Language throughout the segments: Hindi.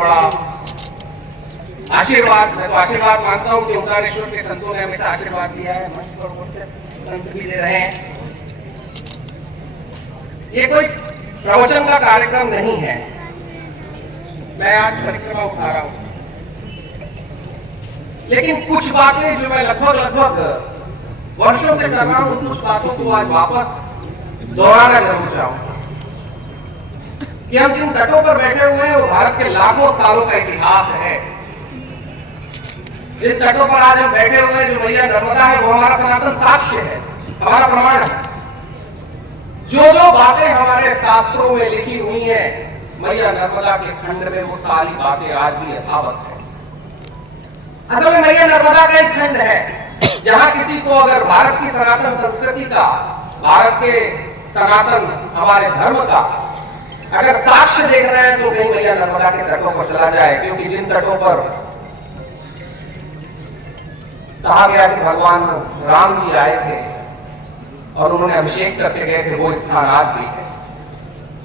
बड़ा आशीर्वाद, मैं तो आशीर्वाद मानता हूँ कि ओंकारेश्वर के संतों ने हमेशा आशीर्वाद दिया है, मंच पर बोलते संत भी ले रहे हैं। ये कोई प्रवचन का कार्यक्रम नहीं है, मैं आज परिक्रमा उठा रहा हूं, लेकिन कुछ बातें जो मैं लगभग वर्षों से कर रहा हूं, कुछ बातों को आज वापस दोहराना जरूर चाहूंगा कि हम जिन तटों पर बैठे हुए हैं वो भारत के लाखों सालों का इतिहास है। जिन तटों पर आज हम बैठे हुए हैं, जो मैया नर्मदा है, वो हमारा सनातन साक्ष्य है, हमारा प्रमाण है। जो जो बातें हमारे शास्त्रों में लिखी हुई हैं मैया नर्मदा के खंड में, वो सारी बातें आज भी यथावत है। असल में मैया नर्मदा का एक खंड है जहां किसी को अगर भारत की सनातन संस्कृति का, भारत के सनातन हमारे धर्म का अगर साक्ष्य देख रहे हैं तो कहीं मैया नर्मदा के तटों पर चला जाए, क्योंकि जिन तटों पर कहा गया कि भगवान राम जी आए थे और उन्होंने अभिषेक करके गए थे, वो स्थान आज भी है।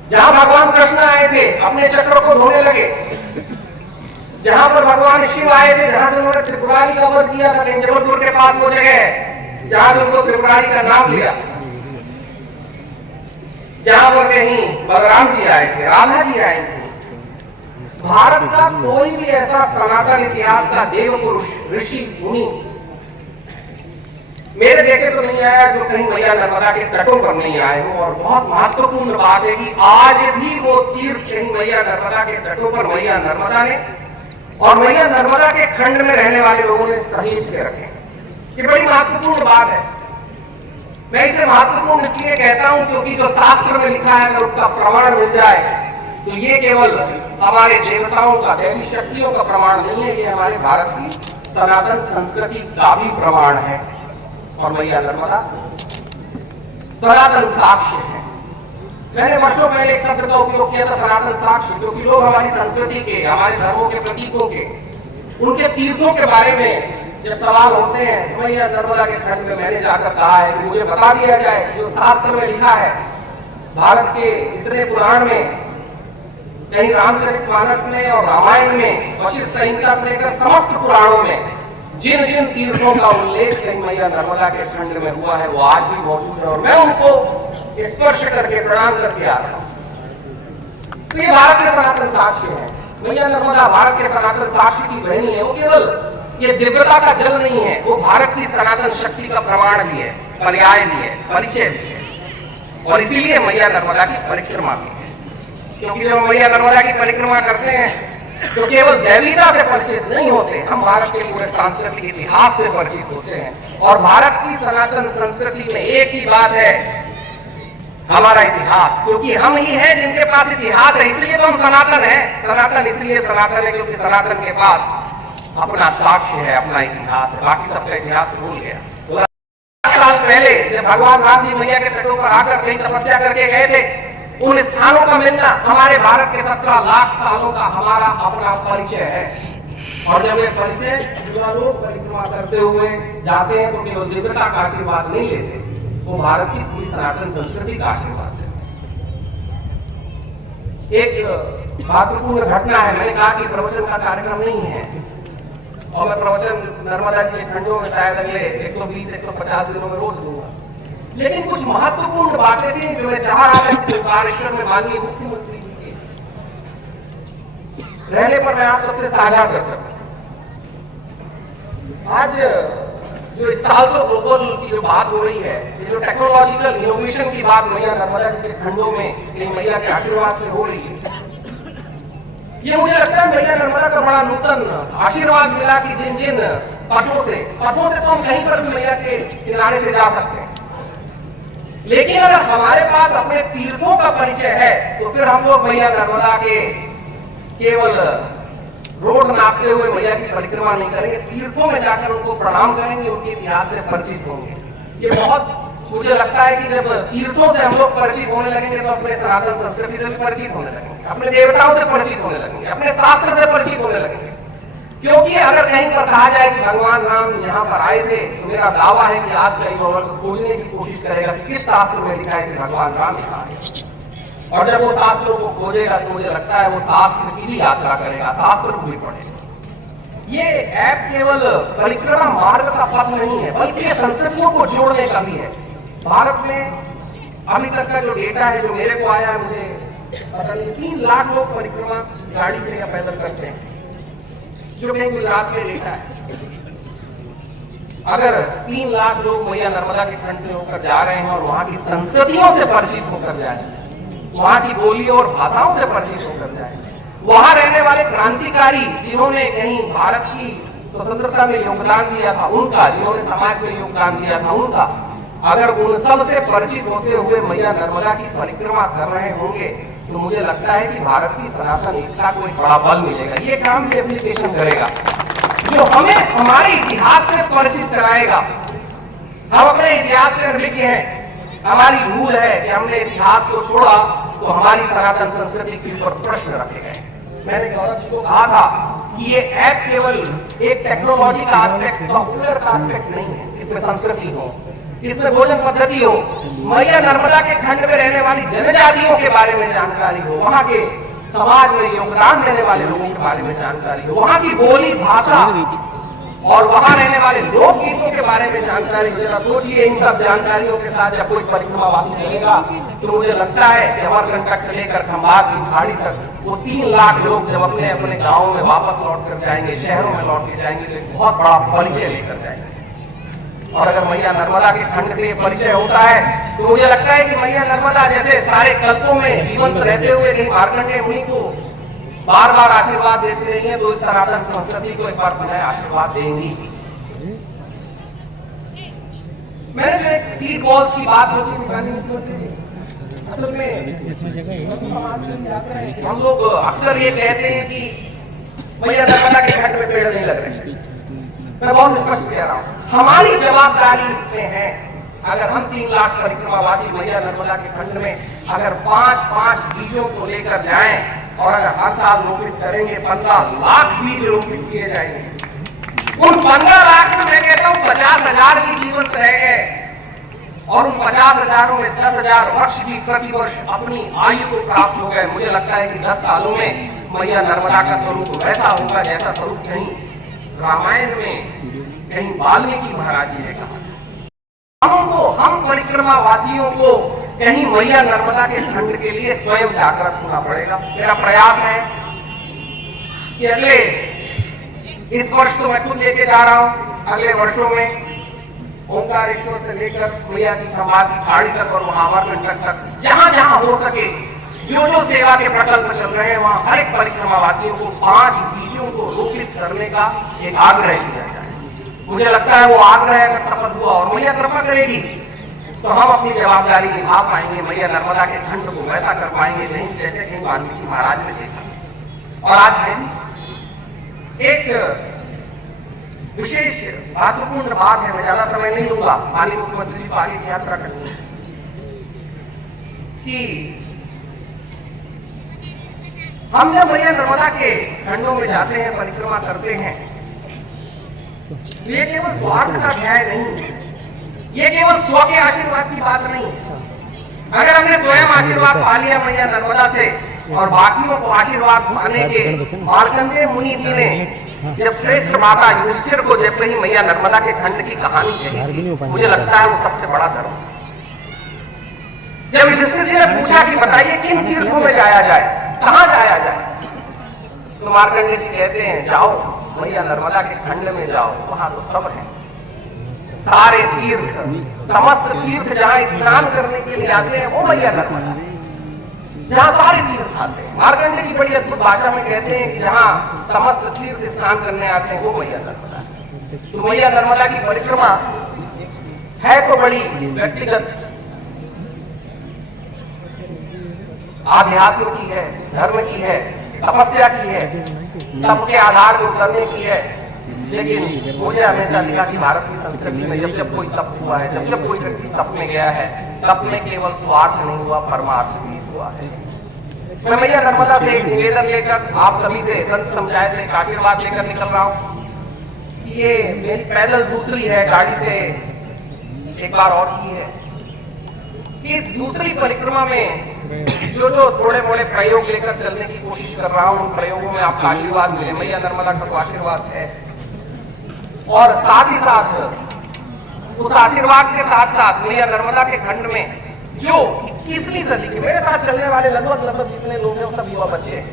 जहां भगवान कृष्ण आए थे, अपने चक्रों को धोने लगे, जहां पर भगवान शिव आए थे, जहां से उन्होंने त्रिपुरारी का वध किया था, कहीं जबलपुर के पास वो जगह है जहां से उनको त्रिपुरारी का नाम लिया, जहां पर कहीं बलराम जी आए थे, राधा जी आए थे। भारत का कोई भी ऐसा सनातन इतिहास का देव पुरुष, ऋषि, मुनि मेरे देखे तो नहीं आया जो कहीं मैया नर्मदा के तटों पर नहीं आए हो। और बहुत महत्वपूर्ण बात है कि आज भी वो तीर्थ कहीं मैया नर्मदा के तटों पर मैया नर्मदा ने और मैया नर्मदा के खंड में रहने वाले लोगों ने सहेज के रखे। ये बड़ी महत्वपूर्ण बात है। मैं इसे महत्वपूर्ण इसलिए कहता हूं क्योंकि जो शास्त्र में लिखा है अगर उसका प्रमाण मिल जाए तो ये केवल हमारे देवताओं का, दैवी शक्तियों का प्रमाण नहीं है, ये हमारे भारत की सनातन संस्कृति का भी प्रमाण है। और मैया नर्मदा सनातन साक्ष्य है। मैंने वर्षों पहले एक शब्द का उपयोग किया था, सनातन साक्ष्य, क्योंकि लोग हमारी संस्कृति के, हमारे धर्मों के प्रतीकों के, उनके तीर्थों के बारे में जब सवाल होते हैं, मैया नर्मदा के खंड में मैंने जाकर कहा है कि मुझे बता दिया जाए जो शास्त्र में लिखा है, भारत के जितने पुराण में, कहीं रामचरितमानस में और रामायण में, वशिष्ठ संहिता से लेकर समस्त पुराणों में जिन जिन तीर्थों का उल्लेख कहीं मैया नर्मदा के खंड में हुआ है वो आज भी मौजूद है और मैं उनको स्पर्श करके, प्रणाम करके आ रहा हूं। तो ये भारत के सनातन साक्ष्य है। मैया नर्मदा भारत के सनातन साक्ष्य की बहनी है। वो केवल ये दिव्यता का जल नहीं है, वो भारत की सनातन शक्ति का प्रमाण भी है, पर्याय भी है, परिचय भी है। और इसीलिए मैया नर्मदा की परिक्रमा भी है, क्योंकि जब मैया नर्मदा की परिक्रमा करते हैं तो केवल दैवीता से परिचित नहीं होते, हम भारत के पूरे सांस्कृतिक इतिहास से परिचित होते हैं। और भारत की सनातन संस्कृति में एक ही बात है, हमारा इतिहास, क्योंकि हम ही हैं जिनके पास इतिहास है, इसलिए तो हम सनातन है। सनातन इसलिए सनातन है क्योंकि सनातन के पास अपना साक्ष्य है, अपना इतिहास है। बाकी सबका इतिहास भूल गया। 2000 साल पहले जब भगवान राम जी मैया के तटों पर आकर कहीं तपस्या करके गए थे, उन स्थानों का मिलना हमारे भारत के 17 लाख सालों का हमारा अपना परिचय है। और जब ये परिचय लोग परिक्रमा करते हुए जाते हैं तो केवल दिव्यता का आशीर्वाद नहीं लेते, वो भारत की पूरी सनातन संस्कृति का आशीर्वाद लेते। एक महत्वपूर्ण घटना है, मैंने कहा कि प्रवचन का कार्यक्रम नहीं है और मैं प्रवचन नर्मदा जी के खंडों में शायद अगले 120-150 दिनों में रोज दूंगा, लेकिन कुछ महत्वपूर्ण बातें थी जो मैं चाह रहा था कि ओंकारेश्वर में माननीय मुख्यमंत्री जी के रहने पर मैं आप सबसे साझा कर सकूं। आज जो स्टाल्स ऑफ ग्लोबल की जो बात हो रही है, ये जो टेक्नोलॉजिकल इनोवेशन की बात मैया नर्मदा जी के खंडों में मैया के आशीर्वाद से हो रही है, ये मुझे लगता है मैया नर्मदा का बड़ा नूतन आशीर्वाद मिला कि जिन जिन पथों से तो हम कहीं पर भी मैया के किनारे से जा सकते हैं, लेकिन अगर हमारे पास अपने तीर्थों का परिचय है तो फिर हम लोग मैया नर्मदा के केवल रोड नापते हुए मैया की परिक्रमा नहीं करेंगे, तीर्थों में जाकर उनको प्रणाम करेंगे, उनके इतिहास से परिचित होंगे। ये बहुत मुझे लगता है कि जब तीर्थों से हम लोग परिचित होने लगेंगे तो अपने सनातन संस्कृति से भी परिचित होने लगेंगे, अपने देवताओं से परिचित होने लगेंगे, अपने शास्त्र से परिचित होने लगेंगे। क्योंकि अगर कहीं पर कहा जाए कि भगवान राम यहाँ पर आए थे तो मेरा दावा है कि आज कहीं लोग खोजने की कोशिश करेगा कि किस शास्त्र में लिखा है कि भगवान राम यहाँ आए। और जब वो शास्त्रों को खोजेगा तो मुझे लगता है वो शास्त्र की भी यात्रा करेगा, शास्त्र को भी पढ़ेगा। ये ऐप केवल परिक्रमा मार्ग का पथ नहीं है, बल्कि संस्कृतियों को जोड़ने का भी है। भारत में अभी तक का जो डेटा है, जो मेरे को आया है, मुझे पता नहीं 3 लाख लोग परिक्रमा गाड़ी से या पैदल करते हैं, जो मेरे गुजरात के डेटा है। अगर 3 लाख लोग मैया नर्मदा के खंड से होकर जा रहे हैं और वहां की संस्कृतियों से परिचित होकर जाए, वहां की बोलियों और भाषाओं से परिचित होकर जाए, वहां रहने वाले क्रांतिकारी जिन्होंने कहीं भारत की स्वतंत्रता में योगदान दिया था उनका, जिन्होंने समाज में योगदान दिया था उनका, अगर उन सब से परिचित होते हुए मैया नर्मदा की परिक्रमा कर रहे होंगे तो मुझे लगता है कि भारत की सनातन एकता को एक बड़ा बल मिलेगा। ये काम भी एप्लीकेशन करेगा जो हमें हमारे इतिहास से परिचित कराएगा। हम अपने इतिहास से अभिज्ञ हैं, हमारी भूल है कि हमने इतिहास को छोड़ा तो हमारी सनातन संस्कृति के ऊपर प्रश्न रखे गए। मैंने गौरव जी को कहा था कि ये ऐप केवल एक टेक्नोलॉजी का एस्पेक्ट, सॉफ्टवेयर का एस्पेक्ट नहीं है, इसमें संस्कृति हो, इसमें भोजन पद्धति हो, मैया नर्मदा के खंड में रहने वाली जनजातियों के बारे में जानकारी हो, वहां के समाज में योगदान देने वाले लोगों के बारे में जानकारी हो, वहां की बोली भाषा और वहां रहने वाले लोकगीतों के बारे में जानकारी। जरा सोचिए, इन सब जानकारियों के साथ जब कोई परिक्रमावासी चलेगा तो मुझे लगता है कि अमरकंटक से लेकर खंभात की खाड़ी तक वो 3 लाख लोग जब अपने अपने गाँव में वापस लौट कर जाएंगे, शहरों में लौट के जाएंगे, तो एक बहुत बड़ा परिचय लेकर जाएंगे। और अगर मैया नर्मदा के खंड से ये परिचय होता है तो मुझे लगता है कि मैया नर्मदा जैसे सारे कल्पों में जीवंत रहते हुए कहीं मार्कंडेय मुनि को बार बार आशीर्वाद देती रही है, तो इस सनातन संस्कृति को एक बार पुनः आशीर्वाद देंगी। मैंने जो एक सीड बॉल्स की बात सोची थी, असल में इसमें जगह हम लोग अक्सर ये कहते हैं कि मैया नर्मदा के खंड में पेड़ नहीं लग रहे। मैं बहुत स्पष्ट कह रहा हूँ, हमारी जवाबदारी इसमें है। अगर हम 3 लाख परिक्रमावासी मैया नर्मदा के खंड में अगर 5-5 बीजों को लेकर जाएं और अगर हर साल रोपित करेंगे, 15 लाख बीज रोपित किए जाएंगे। उन 15 लाख में मैं कहता हूँ 50,000 भी जीवंत रह गए और उन 50,000 में 10,000 वर्ष भी प्रति वर्ष अपनी आयु को प्राप्त हो गए। मुझे लगता है कि 10 सालों में मैया नर्मदा का स्वरूप वैसा होगा जैसा स्वरूप कहीं रामायण में कहीं वाल्मीकि महाराज जी ने कहा। हम परिक्रमावासियों को कहीं मैया नर्मदा के खंड के लिए स्वयं जागृत होना पड़ेगा। मेरा प्रयास है कि अगले इस वर्ष तो मैं खुद लेके जा रहा हूं, अगले वर्षों में ओंकारेश्वर से लेकर मैया की खंभात की खाड़ी तक और वहां अमरकंटक तक जहां जहां हो सके जो जो सेवा के प्रकल्प चल रहे हैं वहां हर एक परिक्रमावासियों को 5 बीजों को रोपित करने का एक आग्रह किया जाए। मुझे लगता है वो आग्रह अगर सफल हुआ और मैया कृपा करेगी तो हम अपनी जवाबदारी निभा पाएंगे, मैया नर्मदा के खंड को वैसा कर पाएंगे नहीं जैसे कि वाल्मीकि महाराज ने देखा। और आज मैं एक विशेष महत्वपूर्ण बात है, मैं ज्यादा समय नहीं लूंगा, माननीय मुख्यमंत्री जी को आगे की यात्रा करनी है कि हम जब मैया नर्मदा के खंडों में जाते हैं, परिक्रमा करते हैं, ये केवल स्वार्थ का न्याय नहीं, ये केवल स्व के आशीर्वाद की बात नहीं। अगर हमने स्वयं आशीर्वाद पा लिया मैया नर्मदा से और बाकियों को आशीर्वाद पाने के मार्कंडेय मुनि जी ने जब श्रेष्ठ माता युधिष्ठिर को जब कहीं मैया नर्मदा के खंड की कहानी कही, मुझे लगता है वो सबसे बड़ा धर्म। जब युधिष्ठिर जी ने पूछा कि बताइए किन तीर्थों में जाया जाए, कहां जाया जाए, तो मार्कंडेय जी कहते हैं जाओ मैया नर्मदा के खंड में जाओ, वहां तो सब है। सारे तीर्थ, समस्त तीर्थ जहां स्नान करने के लिए आते हैं वो मैया नर्मदा, जहां सारे तीर्थ आते हैं। मार्कंडेय जी बड़ी अद्भुत भाषा में कहते हैं कि जहां समस्त तीर्थ स्नान करने आते हैं वो मैया नर्मदा। तो मैया नर्मदा की परिक्रमा है तो बड़ी व्यक्तिगत आध्यात्म की है, धर्म की है, तपस्या की है, तप के आधार पर उतरने की है। लेकिन मुझे हमेशा लगा कि भारत की संस्कृति में जब जब कोई तप हुआ है, जब जब कोई व्यक्ति तप में गया है, तप में केवल स्वार्थ नहीं हुआ, परमार्थ भी हुआ है। मैं मैया नर्मदा से एक निवेदन लेकर आप सभी से, संत समुदाय से एक आशीर्वाद लेकर निकल रहा हूँ। ये मेरी पैदल दूसरी है, गाड़ी से एक बार और की है। इस दूसरी परिक्रमा में जो जो थोड़े मोड़े प्रयोग लेकर चलने की कोशिश कर रहा हूं, उन प्रयोगों में आपका आशीर्वाद मिले, मैया नर्मदा का तो आशीर्वाद है। और साथ ही साथ उस आशीर्वाद के साथ साथ मैया नर्मदा के खंड में जो 21वीं सदी के मेरे साथ चलने वाले लगभग जितने लोग हैं सब युवा बच्चे हैं।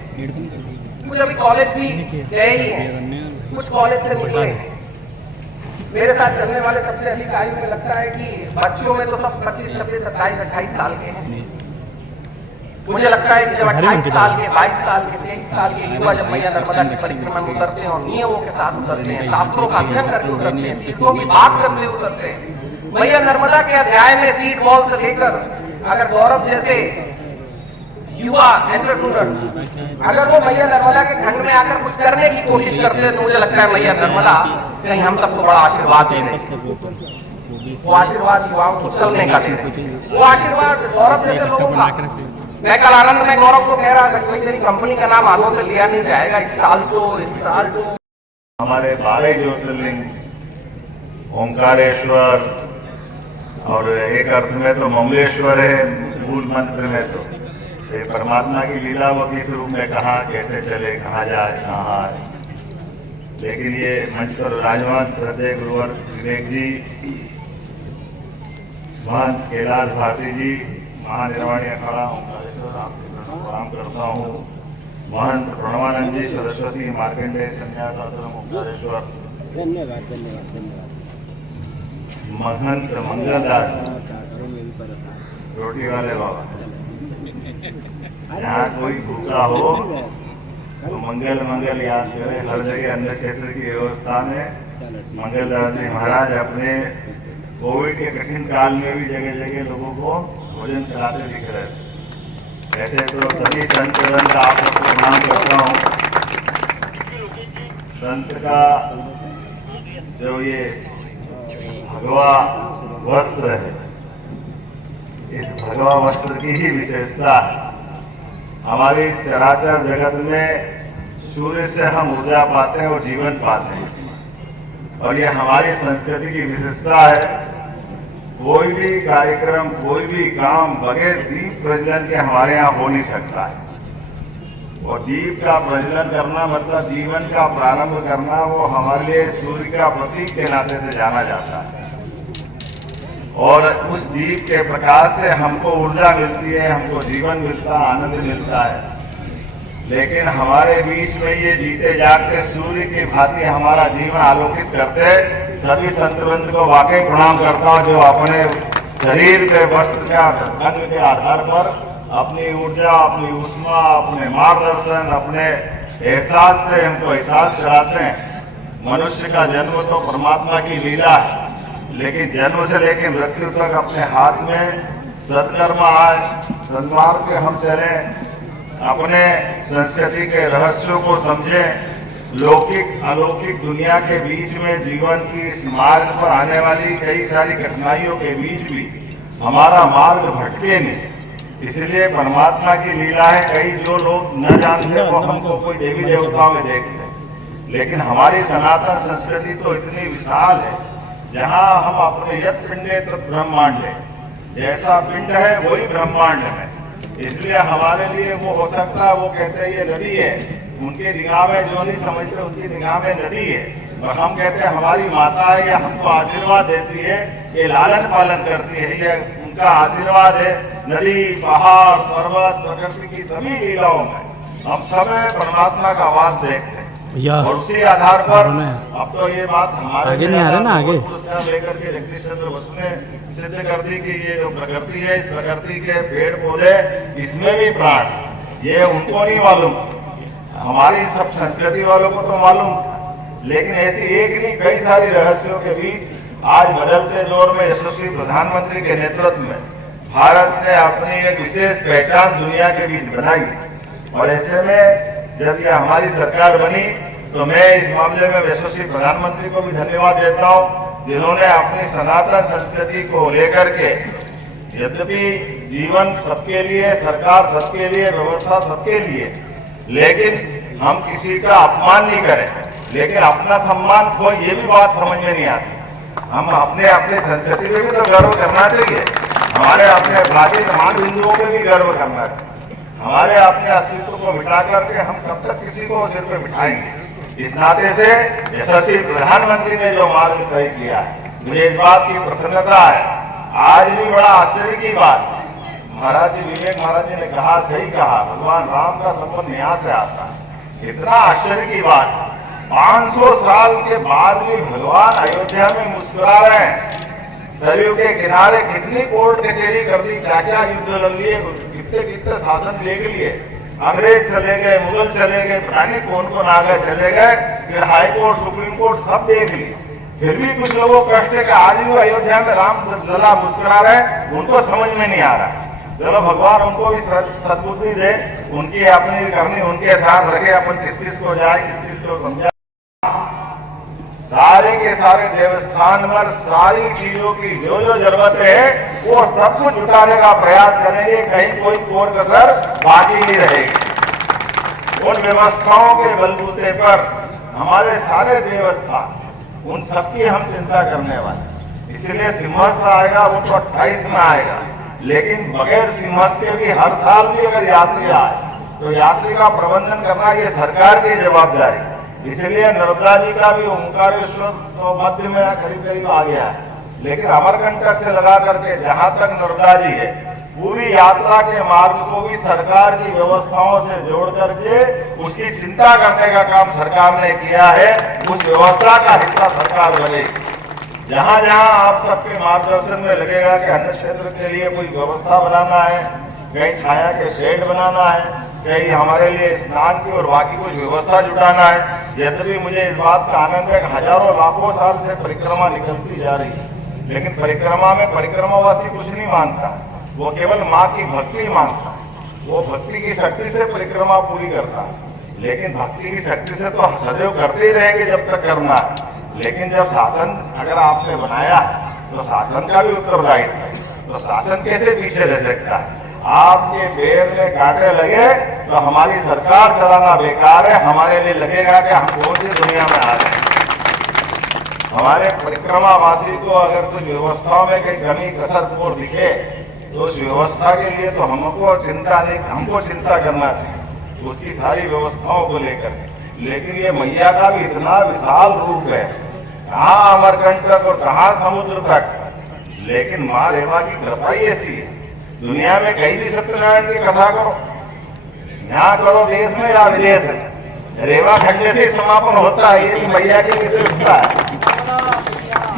कुछ अभी कॉलेज भी गए ही हैं, कुछ कॉलेज से निकले हैं। मेरे साथ चलने वाले सबसे अधिक आयु में लगता है कि बच्चों में तो सब 25, 26, 27, 28 साल के हैं। मुझे लगता है कि जब 28 साल के, 22 साल के, 23 साल के युवा जब मैया नर्मदा की परिक्रमा में उतरते हैं और नियमों के साथ उतरते हैं, शास्त्रों का अध्ययन करके उतरते हैं, तीर्थों की बात करते उतरते हैं, मैया नर्मदा के अध्याय में सीट बॉल से लेकर अगर गौरव जैसे युवा एंटरप्रेन्योर अगर वो मैया नर्मदा के खंड में आकर कुछ करने की कोशिश करते हैं, तो मुझे लगता है मैया नर्मदा कहीं हम सबको बड़ा आशीर्वाद दे रहे। वो आशीर्वाद युवाओं को चलने का दे रहे, वो आशीर्वाद गौरव जैसे लोगों का। मैं कल आनंद में गौरव को कह रहा था कि तेरी कंपनी का नाम आगों से लिया नहीं जाएगा, स्टाल्टो। हमारे 12 ज्योतिर्लिंग, ओंकारेश्वर, और एक अर्थ में तो मंगलेश्वर है मूल मंत्र में। तो ये परमात्मा की लीला वो किस रूप में कहाँ कैसे चले, कहाँ जाए, कहाँ आए। लेकिन ये मंच पर विराजमान श्रद्धेय गुरुवर विवेक जी, महंत कैलाश भारती जी, महानिर्वाणी अखाड़ा ओंकारेश्वर, आपको प्रणाम करता हूँ। महंत प्रणवानंद जी, सरस्वती मार्कंडेय संन्यास आश्रम ओंकारेश्वर, धन्यवाद धन्यवाद धन्यवाद। महंत मंगलदास रोटी वाले बाबा, जहाँ कोई भूखा हो तो मंगल मंगल याद करे। हर जगह अन्य क्षेत्र की व्यवस्था में मंगलदास जी महाराज अपने कोविड के कठिन काल में भी जगह जगह लोगों को भोजन कराते दिख रहे थे। ऐसे तो सभी संत का आप सबको प्रणाम करता हूँ। संत का जो ये भगवा वस्त्र है, इस भगवा वस्त्र की ही विशेषता है। हमारी चराचर जगत में सूर्य से हम ऊर्जा पाते हैं और जीवन पाते हैं, और ये हमारी संस्कृति की विशेषता है। कोई भी कार्यक्रम, कोई भी काम बगैर दीप प्रज्वलन के हमारे यहाँ हो नहीं सकता है। और दीप का प्रज्वलन करना मतलब जीवन का प्रारंभ करना, वो हमारे लिए सूर्य का प्रतीक के नाते से जाना जाता है। और उस दीप के प्रकाश से हमको ऊर्जा मिलती है, हमको जीवन मिलता है, आनंद मिलता है। लेकिन हमारे बीच में ये जीते जागते सूर्य की भांति हमारा जीवन आलोकित करते सभी संतवृंद को वाकई प्रणाम करता हूँ, जो अपने शरीर के वस्त्र के रंग के आधार पर अपनी ऊर्जा, अपनी ऊष्मा, अपने मार्गदर्शन, अपने एहसास से हमको एहसास कराते हैं। मनुष्य का जन्म तो परमात्मा की लीला है, लेकिन जन्म से लेकर मृत्यु तक अपने हाथ में सत्कर्म आए, सन्मार्ग पे हम चले, अपने संस्कृति के रहस्यों को समझें। लौकिक अलौकिक दुनिया के बीच में जीवन की इस मार्ग पर आने वाली कई सारी कठिनाइयों के बीच भी हमारा मार्ग भटके नहीं। इसलिए परमात्मा की लीला है। कई जो लोग न जानते वो हमको कोई देवी देवताओं में देखते हैं, लेकिन हमारी सनातन संस्कृति तो इतनी विशाल है, जहाँ हम अपने यत् पिंडे तत् ब्रह्मांड है, जैसा पिंड है वही ब्रह्मांड है। इसलिए हमारे लिए वो हो सकता है, वो कहते हैं ये नदी है, उनके निगाह में जो नहीं समझते उनकी निगाह में नदी है, और हम कहते हैं हमारी माता है, या हमको आशीर्वाद देती है, ये लालन पालन करती है, ये उनका आशीर्वाद है। नदी, पहाड़, पर्वत, प्रकृति की सभी लीलाओं में हम सब परमात्मा का वास देखते हैं। और उसी आधार पर अब तो ये बात हमारे आगे नहीं आ रहा ना, आगे लेकर के जगदीश चंद्र बसु ने सिद्ध कर दी कि ये जो प्रकृति है, इस प्रकृति के पेड़ पौधे, इसमें भी प्राण, ये उनको नहीं मालूम, हमारी सब संस्कृति वालों को तो मालूम। लेकिन ऐसी एक नहीं कई सारी रहस्यों के बीच आज बदलते दौर में यशस्वी प्रधानमंत्री के नेतृत्व में भारत ने अपनी एक विशेष पहचान दुनिया के बीच बनाई। और ऐसे में जब ये हमारी सरकार बनी तो मैं इस मामले में यशस्वी प्रधानमंत्री को भी धन्यवाद देता हूँ, जिन्होंने अपनी सनातन संस्कृति को लेकर के, यद्यपि जीवन सबके लिए, सरकार सबके लिए, व्यवस्था सबके लिए, लेकिन हम किसी का अपमान नहीं करें, लेकिन अपना सम्मान कोई, ये भी बात समझ में नहीं आती। हम अपने संस्कृति पे भी तो गर्व करना चाहिए। हमारे अपने प्राचीन मान बिंदुओं पे भी गर्व करना चाहिए। हमारे अपने अस्तित्व को मिटा करके हम कब तक किसी को सिर पे बिठाएंगे। इस नाते से यशस्वी प्रधानमंत्री ने जो मार्ग तय किया है, मुझे इस बात की प्रसन्नता है। आज भी बड़ा आश्चर्य की बात, महाराज जी विवेक महाराज जी ने कहा, सही कहा, भगवान राम का संबंध यहाँ से आता है। इतना आश्चर्य की बात, 500 साल के बाद भी भगवान अयोध्या में मुस्कुरा रहे हैं। सरयू के किनारे कितनी कोर्ट कचहरी कर दी, क्या क्या युद्ध लड़ लिए, कितने कितने शासन देख लिए, अंग्रेज चले गए, मुगल चले गए, पता नहीं कौन कौन आ गए चले गए, फिर हाई कोर्ट सुप्रीम कोर्ट सब देख लिए। फिर भी कुछ लोगों को कष्ट है कि आज भी अयोध्या में राम लला मुस्कुरा रहे हैं, उनको समझ में नहीं आ रहा। चलो भगवान उनको भी सद्बुद्धि दे, उनकी अपनी करनी उनके साथ रखे, अपन किस किस को जाए किस किस को समझाए। सारे के सारे देवस्थान पर सारी चीजों की जो जो जरूरत है वो सब कुछ जुटाने का प्रयास करेंगे, कहीं कोई कोर कसर बाकी नहीं रहेगी। उन व्यवस्थाओं के बलबूते पर हमारे सारे देवस्थान, उन सबकी हम चिंता करने वाले। इसीलिए सिंहस्थ आएगा वो तो 28 में आएगा, लेकिन बगैर सिंहस्थ के भी हर साल भी अगर यात्री आए तो यात्री का प्रबंधन करना ये सरकार की जवाबदारी। इसलिए नर्मदा जी का भी ओंकारेश्वर तो मध्य में करीब करीब आ गया है, लेकिन अमरकंटक से लगा करके जहां तक नर्मदा जी है, पूरी यात्रा के मार्ग को भी सरकार की व्यवस्थाओं से जोड़ करके उसकी चिंता करने का काम सरकार ने किया है। उस व्यवस्था का हिस्सा सरकार बनेगी। जहां जहां आप सबके मार्गदर्शन में लगेगा कि अन्य क्षेत्र के लिए कोई व्यवस्था बनाना है, कहीं छाया के शेड बनाना है, कहीं हमारे लिए स्नान की और बाकी कुछ व्यवस्था जुटाना है। यद्यपि मुझे इस बात का आनंद है कि हजारों लाखों साल से परिक्रमा निकलती जा रही है, लेकिन परिक्रमा में परिक्रमावासी कुछ नहीं मानता, वो केवल माँ की भक्ति मानता। वो भक्ति की शक्ति से परिक्रमा पूरी करता, लेकिन भक्ति की शक्ति से तो सदैव करते ही रहेंगे जब तक करना है। लेकिन जब शासन अगर आपने बनाया तो शासन का भी उत्तरदायित्व है, तो शासन कैसे पीछे रह सकता है। आपके पैर में कांटे लगे तो हमारी सरकार चलाना बेकार है, हमारे लिए लगेगा कि हम कौन सी दुनिया में आ गए। हमारे परिक्रमावासी को अगर कुछ व्यवस्थाओं में कहीं कमी कसर को दिखे तो उस व्यवस्था के लिए तो हमको चिंता करना चाहिए उसकी सारी व्यवस्थाओं को लेकर। लेकिन ये मैया का भी इतना विशाल रूप है, कहाँ अमरकंटक और कहाँ समुद्र तक, लेकिन माँ रेवा की कृपा ही ऐसी है। दुनिया में कहीं भी सत्यनारायण की कथा करो, यहाँ करो देश में या विदेश में, रेवा खंडे से समापन होता है। ये मैया की विशेषता है,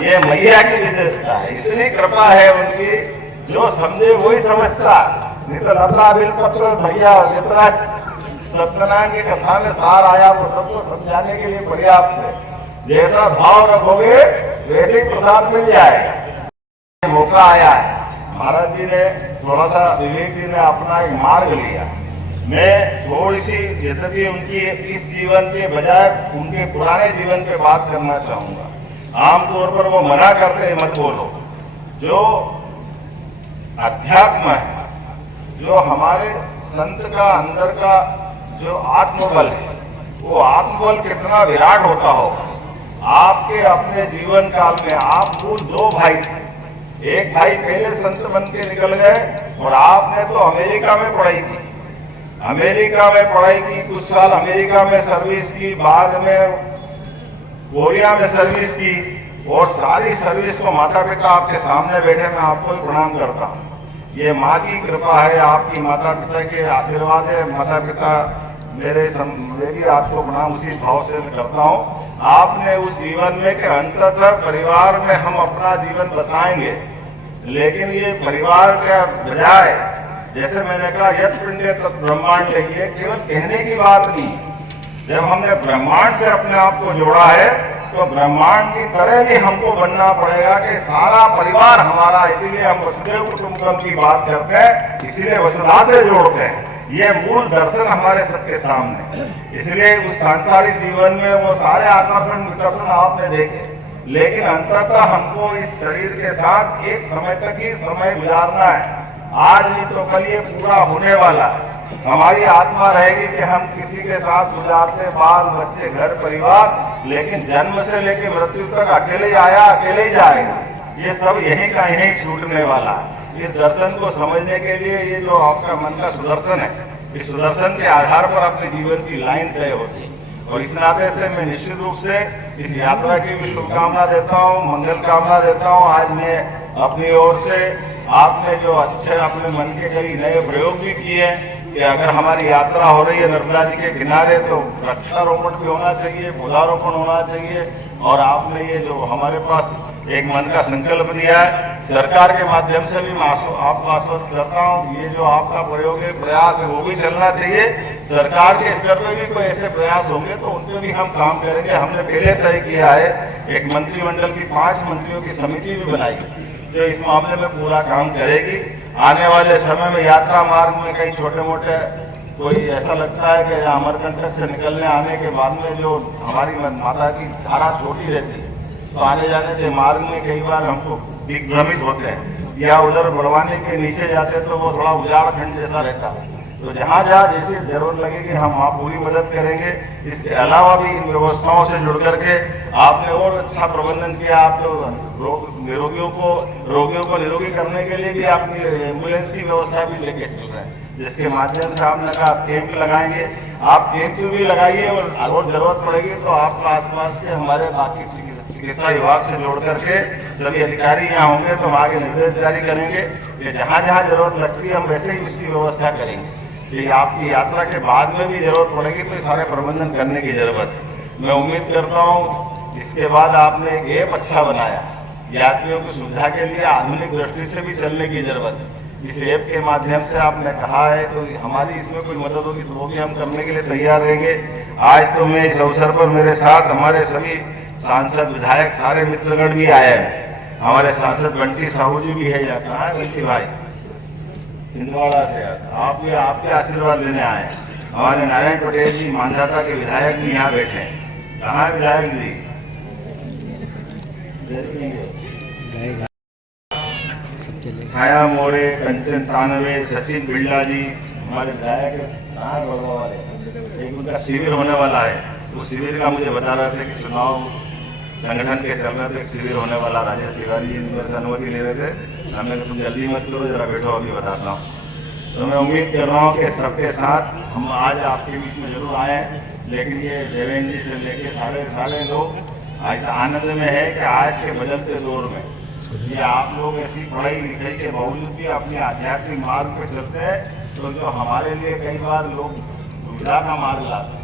ये मैया की विशेषता है। इतनी कृपा है उनकी, जो समझे वही समझता, नहीं तो लल्ला बिल पत्र भैया जितना सत्यनारायण की कथा में सार आया वो सबको समझाने के लिए पर्याप्त है। जैसा भाव रखोगे वैसे ही प्रसाद मिल जाएगा। मौका आया है, महाराज जी ने थोड़ा सा, विवेक जी ने अपना एक मार्ग लिया। मैं थोड़ी सी यद्यपि उनकी इस जीवन के बजाय उनके पुराने जीवन पे बात करना चाहूंगा। आमतौर पर वो मना करते हैं मत बोलो। जो अध्यात्म है, जो हमारे संत का अंदर का जो आत्मबल है, वो आत्मबल कितना विराट होता होगा। आपके अपने जीवन काल में आप कुल 2 भाई थे। एक भाई पहले संत बन के निकल गए और आपने तो अमेरिका में पढ़ाई की, अमेरिका में पढ़ाई की, कुछ साल अमेरिका में सर्विस की, बाद में कोरिया में सर्विस की, और सारी सर्विस को माता पिता आपके सामने बैठे मैं आपको प्रणाम करता हूँ। ये माँ की कृपा है, आपकी माता पिता के आशीर्वाद है। माता पिता मेरे भी आपको प्रणाम उसी भाव से करता हूँ। आपने उस जीवन में के अंततः परिवार में हम अपना जीवन बताएंगे, लेकिन ये परिवार का बजाय जैसे मैंने कहा यत् पिंडे तत् ब्रह्मांड, ये केवल कहने की बात नहीं। जब हमने ब्रह्मांड से अपने आप को जोड़ा है तो ब्रह्मांड की तरह भी हमको बनना पड़ेगा कि सारा परिवार हमारा। इसीलिए हम वसुदेव कुटुंबकम की बात करते हैं, इसीलिए वसुधा से जोड़ते हैं। ये मूल दर्शन हमारे सबके सामने। इसलिए उस सांसारिक जीवन में वो सारे आकर्षण विकर्षण आपने देखे, लेकिन अंततः हमको इस शरीर के साथ एक समय तक ही समय गुजारना है। आज नहीं तो कल ये पूरा होने वाला है। हमारी आत्मा रहेगी कि हम किसी के साथ गुजारते, बाल बच्चे घर परिवार, लेकिन जन्म से लेकर मृत्यु तक अकेले ही आया अकेले ही जाएगा। ये सब यहीं का यहीं छूटने वाला है। इस दर्शन को समझने के लिए ये जो आपका मन का सुदर्शन है, इस सुदर्शन के आधार पर अपने जीवन की लाइन तय होती है। और इस नाते से मैं निश्चित रूप से इस यात्रा की भी शुभकामना देता हूँ, मंगल कामना देता हूँ। आज मैं अपनी ओर से आपने जो अच्छे अपने मन के कई नए प्रयोग भी किए हैं कि अगर हमारी यात्रा हो रही है नर्मदा जी के किनारे तो वृक्षारोपण भी होना चाहिए, पौधारोपण होना चाहिए। और आपने ये जो हमारे पास एक मन का संकल्प दिया है, सरकार के माध्यम से भी मैं आपको आश्वस्त करता हूँ, ये जो आपका प्रयोग है, प्रयास है, वो भी चलना चाहिए। सरकार के स्तर पर भी कोई ऐसे प्रयास होंगे तो उन पर भी हम काम करेंगे। हमने पहले तय किया है, एक मंत्रिमंडल की 5 मंत्रियों की समिति भी बनाई जो इस मामले में पूरा काम करेगी। आने वाले समय में यात्रा मार्ग में कई छोटे मोटे कोई ऐसा लगता है कि अमरकंटक से निकलने आने के बाद में जो हमारी माता की धारा छोटी रहती है, तो आने जाने के मार्ग में कई बार हमको दिग्भ्रमित होते हैं, या उधर बड़वानी के नीचे जाते तो वो थोड़ा उजाड़ खंड जैसा रहता है। तो जहाँ जहाँ जैसी जरूरत लगेगी हम वहाँ पूरी मदद करेंगे। इसके अलावा भी इन व्यवस्थाओं से जुड़ करके आपने और अच्छा प्रबंधन किया। आप तो रोगियों को निरोगी करने के लिए भी आपकी एम्बुलेंस की व्यवस्था भी लेके चल रहे हैं, जिसके माध्यम से आपने कहा कैंप लगाएंगे। आप कैंप भी लगाइए और जरूरत पड़ेगी तो आपको आसपास के हमारे बाकी चिकित्सा विभाग से जोड़ करके सभी अधिकारी यहाँ होंगे तो हम आगे निर्देश जारी करेंगे कि जहाँ जहाँ जरूरत लगती है हम वैसे ही उसकी व्यवस्था करेंगे। कि आपकी यात्रा के बाद में भी जरूरत पड़ेगी तो सारे प्रबंधन करने की जरूरत है। मैं उम्मीद करता हूँ इसके बाद आपने एक ऐप अच्छा बनाया, यात्रियों की सुविधा के लिए आधुनिक दृष्टि से भी चलने की जरूरत है। इस ऐप के माध्यम से आपने कहा है तो हमारी इसमें कोई मदद होगी तो वो भी हम करने के लिए तैयार रहेंगे। आज तो मैं इस अवसर पर मेरे साथ हमारे सभी सांसद विधायक सारे मित्रगण भी आए हैं। हमारे सांसद बंटी साहू जी भी है, या कहाँ है बंटी भाई, छिंदवाड़ा से आप भी आपके आशीर्वाद लेने आए हैं। हमारे नारायण पटेल जी मांधाता के विधायक भी यहाँ बैठे हैं। कहाँ है विधायक जी? छाया मोरे, कंचन तानवे, सचिन बिरला जी हमारे विधायक कहाँ बड़वा वाले, एक उनका शिविर होने वाला है। उस शिविर का मुझे बता रहे थे कि चुनाव संगठन के चल रहे थे, शिविर होने वाला। राजेश तिवारी जी मेरे से अनुमति ले रहे थे, हमने कहा तुम जल्दी मत करो, जरा बैठो, अभी बताता हूँ। तो मैं उम्मीद कर रहा हूँ कि सबके साथ हम आज आपके बीच में जरूर आए, लेकिन ये देवेंद्र जी से लेके सारे लोग ऐसा आनंद में है कि आज के बदलते दौर में ये आप लोग ऐसी पढ़ाई लिखाई के बावजूद भी अपने आध्यात्मिक मार्ग पे चलते हैं, तो जो हमारे लिए कई बार लोग दुविधा का मार्ग लाते हैं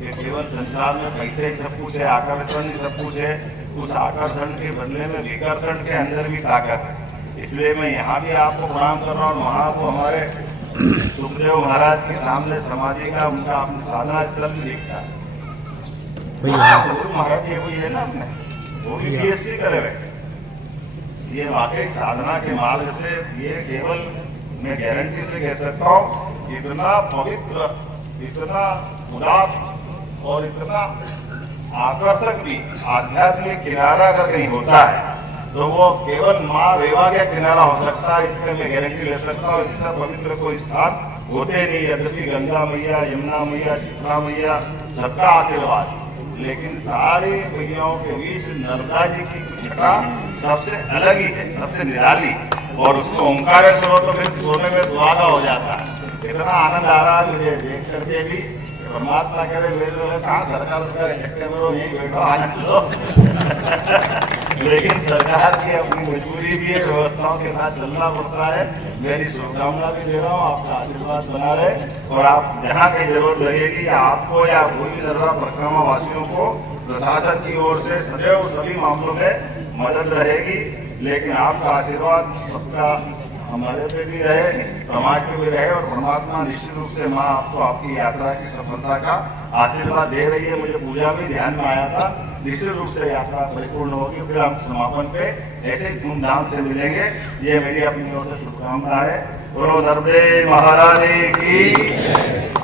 कि केवल संसार में पैसे ही सब कुछ है, आकर्षण ही सब कुछ है, उस आकर्षण के बदले में विकर्षण के अंदर भी ताकत है। इसलिए मैं यहाँ भी आपको प्रणाम कर रहा हूँ। वहाँ को हमारे सुखदेव महाराज के सामने समाधि का उनका अपनी साधना स्थल भी दिखता है। महाराज ये वही है ना, अपने वो भी BSc करे हुए। ये वाकई साधना के मार्ग से ये केवल मैं गारंटी से कह सकता हूँ, इतना पवित्र, इतना उदार और इतना आकर्षक भी आध्यात्मिक किनारा अगर कहीं होता है तो वो केवल माँ रेवा का किनारा हो सकता है। इसमें मैं गारंटी ले सकता हूँ। इससे पवित्र कोई स्थान होते नहीं। यद्यपि गंगा मैया, यमुना मैया, शीतला मैया सबका आशीर्वाद, लेकिन सारे मैयाओं के बीच नर्मदा जी की छटा सबसे अलग ही है, सबसे निराली। और उसको ओंकारेश्वर तो फिर सोने में सुहागा हो जाता है। इतना आनंद आ रहा है मुझे देख करके भी। परमात्मा करे मेरे कहाँ सरकार छक्के में यही बैठो आनंद लो। लेकिन सरकार की अपनी मजबूरी भी है, व्यवस्थाओं के साथ चलना पड़ता है। मेरी शुभकामना भी दे रहा हूँ, आपका आशीर्वाद बना रहे। और आप जहाँ कहीं जरूरत लगेगी या आपको या कोई भी नर्मदा परिक्रमा वासियों को प्रशासन की ओर से सदैव सभी मामलों में मदद रहेगी। लेकिन आपका आशीर्वाद सबका हमारे पे भी रहे, समाज पे भी रहे। और परमात्मा निश्चित रूप से माँ आपको आपकी यात्रा की सफलता का आशीर्वाद दे रही है। मुझे पूजा में ध्यान में आया था, निश्चित रूप से यात्रा परिपूर्ण होगी। फिर हम समापन पे ऐसे ही धूमधाम से मिलेंगे। ये मेरी अपनी ओर से शुभकामना है। बोलो नर्मदे महारानी की।